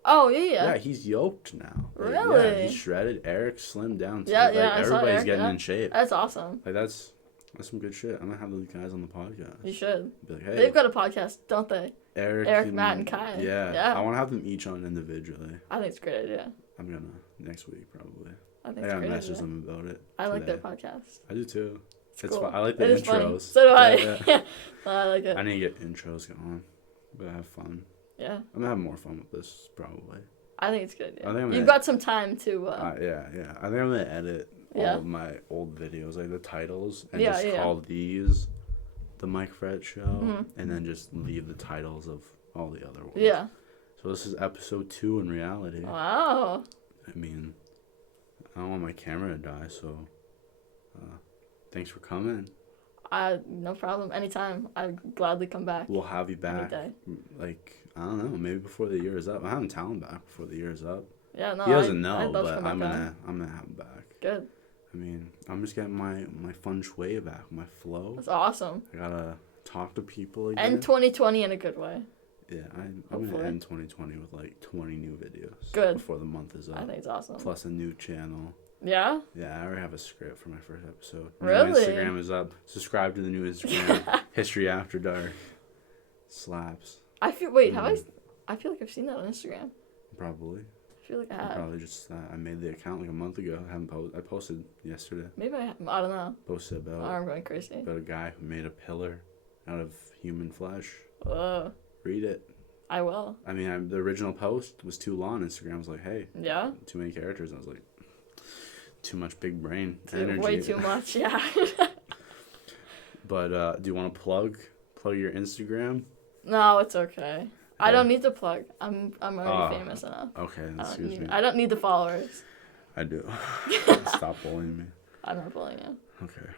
Oh yeah. Yeah, he's yoked now. Really? Yeah, he's shredded. Eric slimmed down too. Yeah, like, everybody's getting in shape. That's awesome. Like that's some good shit. I'm gonna have those guys on the podcast. You should. Be like, hey, they've got a podcast, don't they? Eric, Matt, and Kai. Yeah. I want to have them each on individually. I think it's a great idea. I'm gonna next week probably. I think it's a great idea. Message them about it. I like their podcast. I do too. It's cool. fun. I like the intros. Funny. So do I. Yeah. I like it. I need to get intros going, but I have fun. Yeah. I'm gonna have more fun with this probably. I think it's good. Yeah. You've got some time to. Yeah. I think I'm gonna edit all of my old videos, like the titles, and call these the Mike Fred Show, and then just leave the titles of all the other ones. Yeah. So this is episode 2 in reality. Wow. I mean, I don't want my camera to die, so thanks for coming. No problem. Anytime. I'd gladly come back. We'll have you back. Any day. Like, I don't know, maybe before the year is up. I'm having Talon back before the year is up. Yeah, no. He doesn't know, but I'm gonna have him back. Good. I mean, I'm just getting my feng shui back, my flow. That's awesome. I gotta talk to people again. End 2020 in a good way. Yeah, I'm gonna end 2020 with like 20 new videos. Good. Before the month is up. I think it's awesome. Plus a new channel. Yeah? Yeah, I already have a script for my first episode. Really? New Instagram is up. Subscribe to the new Instagram. History After Dark. Slaps. I feel like I've seen that on Instagram. Probably. I feel like I have. Probably just I made the account like a month ago. I posted yesterday. Maybe I don't know. Posted about. I'm going crazy. About a guy who made a pillar out of human flesh. Read it. I will. I mean, the original post was too long. Instagram was like, hey. Yeah. Too many characters. I was like, too much big brain energy. Way too much. Yeah. But do you want to plug your Instagram? No, it's okay. Yeah. I don't need to plug. I'm already famous enough. Okay, excuse me. I don't need the followers. I do. Stop bullying me. I'm not bullying you. Okay.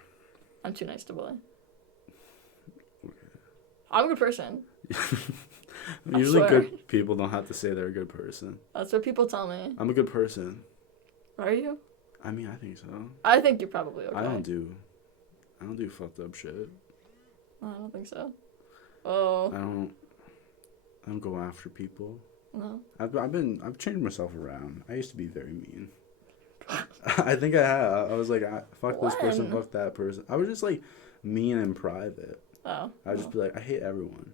I'm too nice to bully. Okay. I'm a good person. Usually good people don't have to say they're a good person. That's what people tell me. I'm a good person. Are you? I mean, I think so. I think you're probably okay. I don't do fucked up shit. No, I don't think so. Oh. I don't go after people. No. I've changed myself around. I used to be very mean. I think I have. I was like, fuck this person, fuck that person. I was just like mean in private. Oh. I'd just be like, I hate everyone.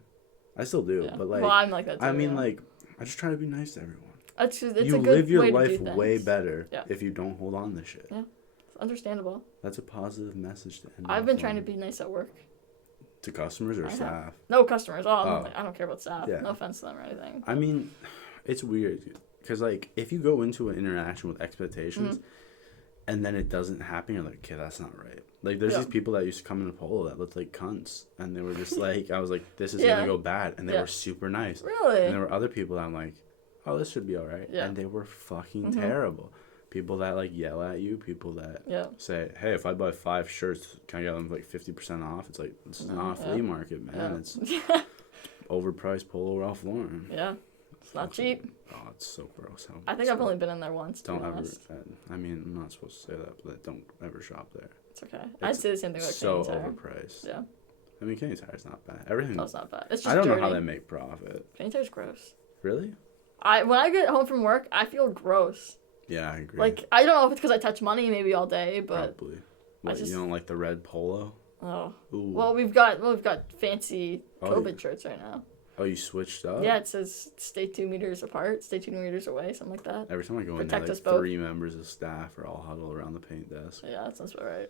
I still do, but like. Well, I'm like that too. I mean, like, I just try to be nice to everyone. It's a good you live your way life to do things. way better if you don't hold on to shit. Yeah, it's understandable. That's a positive message to end. I've been trying to be nice at work. To customers or staff? No customers. I don't care about staff. Yeah. No offense to them or anything. I mean, it's weird because like if you go into an interaction with expectations, and then it doesn't happen, you're like, okay, that's not right. Like there's these people that used to come in a polo that looked like cunts, and they were just like, I was like, this is gonna go bad, and they were super nice. Really? And there were other people that I'm like, oh, this should be all right, and they were fucking terrible. People that like yell at you, people that say, hey, if I buy 5 shirts, can I get them like 50% off? It's like, this is not a flea market, man. It's overpriced Polo Ralph Lauren. Yeah. It's not cheap. Oh, it's so gross. I think I've only been in there once. Don't ever. I mean, I'm not supposed to say that, but don't ever shop there. It's okay. I'd say the same thing about so Canadian Tire. Overpriced. Yeah. I mean, Canadian Tire's not bad. Everything. That's not bad. It's just I don't dirty. know how they make profit. Canadian Tire's gross. Really? When I get home from work, I feel gross. Yeah, I agree. Like, I don't know if it's because I touch money maybe all day, but probably. What, you don't like the red polo? Oh. Ooh. Well, we've got fancy COVID shirts right now. Oh, you switched up? Yeah, it says stay 2 meters apart, stay 2 meters away, something like that. Every time I go in there, like 3 members of staff are all huddled around the paint desk. Yeah, that sounds about right.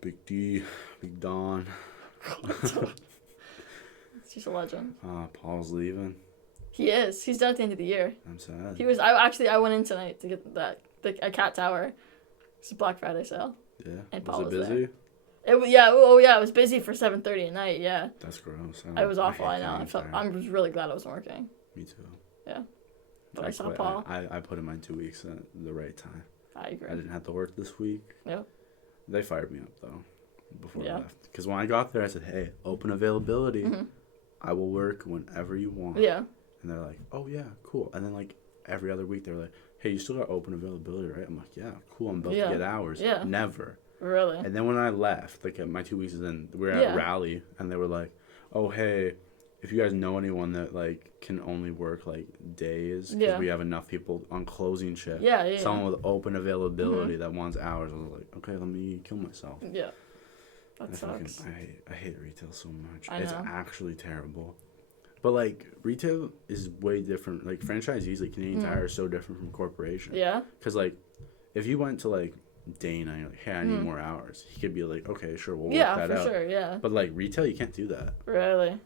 Big D, Big Don. He's a legend. Paul's leaving. He is. He's done at the end of the year. I'm sad. He was. I went in tonight to get a Cat Tower. It's a Black Friday sale. Yeah. And Paul was it busy? There. It was busy for 7:30 at night. Yeah. That's gross. It was awful. I know. I was really glad I wasn't working. Me too. Yeah. But I saw Paul. I put in my 2 weeks at the right time. I agree. I didn't have to work this week. Yep. They fired me up though before I left. Because when I got there, I said, "Hey, open availability. Mm-hmm. I will work whenever you want." Yeah. And they're like, "Oh yeah, cool." And then like every other week, they were like, "Hey, you still got open availability, right?" I'm like, "Yeah, cool. I'm about to get hours." Yeah. Never. Really? And then when I left, like my 2 weeks is in, we were at Rally, and they were like, "Oh hey, if you guys know anyone that like can only work like days, because we have enough people on closing shift. Someone with open availability that wants hours." I was like, "Okay, let me kill myself." Yeah. That sucks. I hate retail so much. I know. It's actually terrible. But like retail is way different. Like franchisees, like Canadian Tire, is so different from corporation. Yeah. Because like, if you went to like Dana and you're like, "Hey, I need more hours," he could be like, "Okay, sure, we'll work that out." Yeah, for sure. Yeah. But like retail, you can't do that. Really?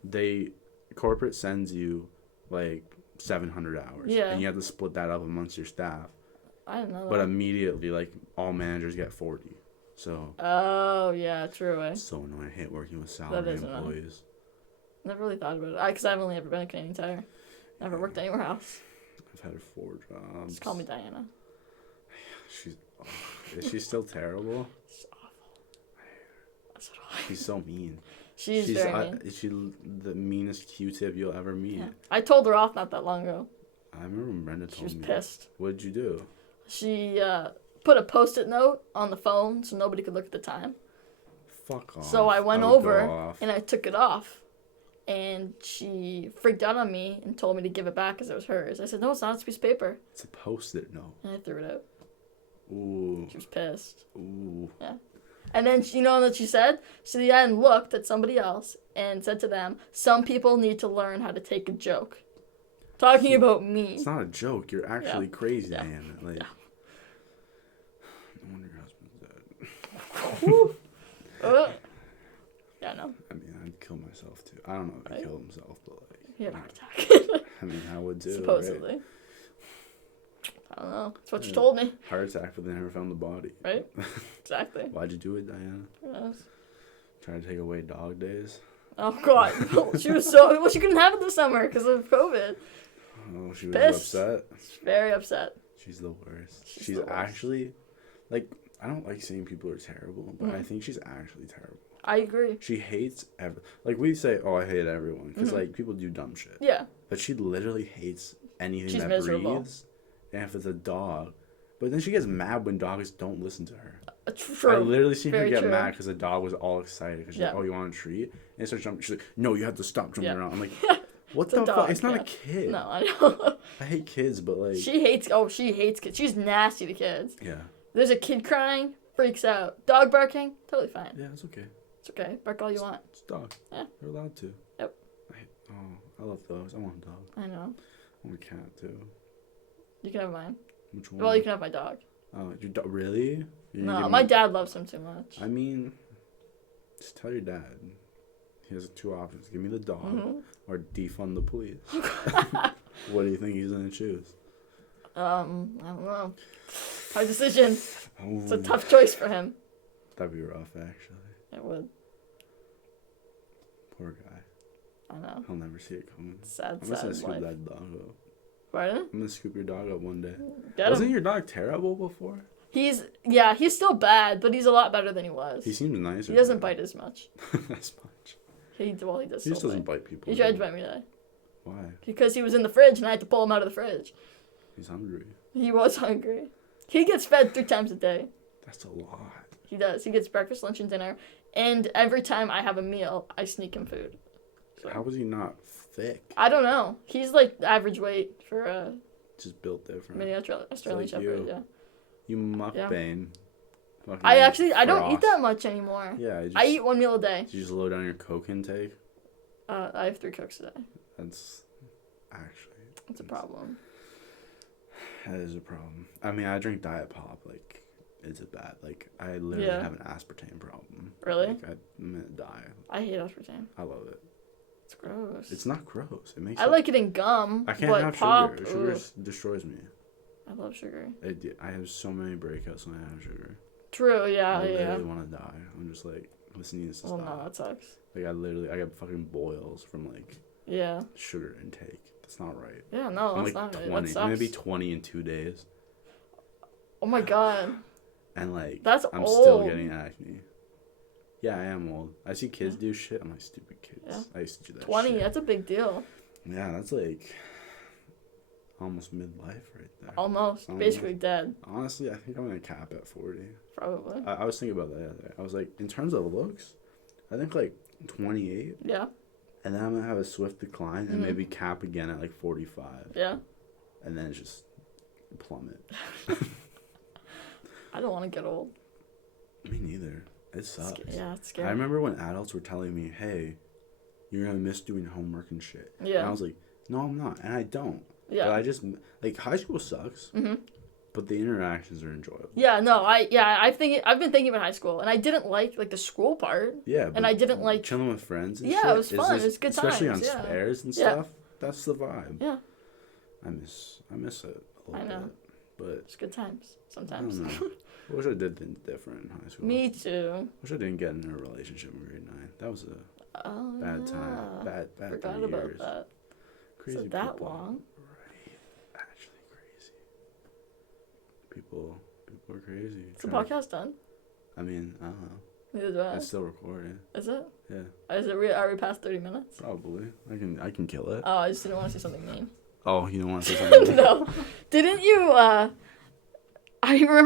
Corporate sends you like 700 hours. Yeah. And you have to split that up amongst your staff. I didn't know that. But immediately, like all managers get 40. So. Oh yeah, true. It's so annoying. I hate working with salary employees. Never really thought about it. Because I've only ever been a Canadian Tire. Never worked anywhere else. I've had 4 jobs. Just call me Diana. Is she still terrible? She's awful. That's what I. She's so mean. She's very mean. She's the meanest Q-tip you'll ever meet. Yeah. I told her off not that long ago. I remember when Brenda told me. She was pissed. What did you do? She put a Post-it note on the phone so nobody could look at the time. Fuck off. So I went over and I took it off. And she freaked out on me and told me to give it back because it was hers. I said, "No, it's not. It's a piece of paper." It's a Post-it note. And I threw it out. Ooh. She was pissed. Ooh. Yeah. And then, you know what she said? She then looked at somebody else and said to them, "Some people need to learn how to take a joke." Talking about me. It's not a joke. You're actually crazy, Diana. Like, no wonder your husband's dead. Yeah, no. I mean, I'd kill myself too. I don't know if he'd kill himself, but like. He had a heart attack. I mean, I would too. Supposedly. Right? I don't know. That's what you told me. Heart attack, but they never found the body. Right? Exactly. Why'd you do it, Diana? Yes. Trying to take away dog days? Oh, God. She was so... Well, she couldn't have it this summer because of COVID. Oh, she was pissed. upset? Very upset. She's the worst. She's actually... Like, I don't like saying people are terrible, but I think she's actually terrible. I agree. She hates like we say, "Oh, I hate everyone," because like people do dumb shit. Yeah. But she literally hates anything She's that miserable. breathes, and if it's a dog. But then she gets mad when dogs don't listen to her. True. I literally seen her get true. mad because the dog was all excited because she's like, "Oh, you want a treat?" And starts jumping. She's like, "No, you have to stop jumping around." I'm like, "What the fuck? It's not a kid." No, I know. I hate kids, but like she hates kids. She's nasty to kids. Yeah. There's a kid crying, freaks out. Dog barking, totally fine. Yeah, it's okay. It's okay. Bark all you want. It's a dog. Yeah. You're allowed to. Yep. I love dogs. I want a dog. I know. I want a cat too. You can have mine. Which one? Well, you can have my dog. Oh, your dog? Really? No, my dad loves him too much. I mean, just tell your dad. He has 2 options. Give me the dog or defund the police. What do you think he's going to choose? I don't know. Hard decision. Ooh. It's a tough choice for him. That'd be rough, actually. It would. Poor guy. I know. I'll never see it coming. Sad, I'm just going to sad scoop life. that dog up. Pardon? I'm going to scoop your dog up one day. Wasn't your dog terrible before? He's still bad, but he's a lot better than he was. He seems nicer. He doesn't bite as much. As much. He does. He just doesn't bite people. He tried to bite me today. Why? Because he was in the fridge and I had to pull him out of the fridge. He's hungry. He was hungry. He gets fed 3 times a day. That's a lot. He does. He gets breakfast, lunch, and dinner. And every time I have a meal, I sneak him food. So. How is he not thick? I don't know. He's like average weight for just built different. Mini Australian Shepherd, yeah. You mukbang. Yeah. I don't eat that much anymore. Yeah. I eat 1 meal a day. Did you just lower down your Coke intake? I have 3 Cokes a day. That's actually... It's a problem. That is a problem. I mean, I drink Diet Pop, like... It's a bad, like, I literally have an aspartame problem. Really? Like, I'm gonna die. I hate aspartame. I love it. It's gross. It's not gross. It makes I like it in gum. I can't but have pop, sugar. Sugar destroys me. I love sugar. I have so many breakouts when I have sugar. True, yeah, I literally want to die. I'm just like, this needs to stop. Oh, no, that sucks. Like, I got fucking boils from, like, sugar intake. That's not right. Yeah, no, I'm that's like not 20. right. That sucks. Maybe 20 in 2 days. Oh my god. And like, I'm still getting acne. Yeah, I am old. I see kids do shit. I'm like, stupid kids. Yeah. I used to do that 20, shit. that's a big deal. Yeah, that's like almost midlife right there. Almost. Basically dead. Honestly, I think I'm going to cap at 40. Probably. I was thinking about that the other day. I was like, in terms of looks, I think like 28. Yeah. And then I'm going to have a swift decline and maybe cap again at like 45. Yeah. And then it's just plummet. I don't want to get old. Me neither. It sucks. It's scary. I remember when adults were telling me, hey, you're going to miss doing homework and shit. Yeah. And I was like, no, I'm not. And I don't. Yeah. But I just, like, high school sucks. Mm-hmm. But the interactions are enjoyable. Yeah, no, I've been thinking about high school, and I didn't like the school part. Yeah. And I didn't like chilling with friends and shit. Yeah, it was fun. It was good times. Especially on spares and stuff. That's the vibe. Yeah. I miss it a little bit. But it's good times sometimes. I don't know. I wish I did things different in high school. Me too. Wish I didn't get in a relationship in grade 9. That was a bad time. Bad Forgot 3 about years. that. Crazy. Is it that people. long? Right. Actually crazy. People are crazy. Is the podcast done? I mean, I don't know. Neither do I. It's still recording. Is it? Yeah. Are we past 30 minutes? Probably. I can kill it. Oh, I just didn't want to say something mean. Oh, you don't want to say something mean? No. Didn't you, I remember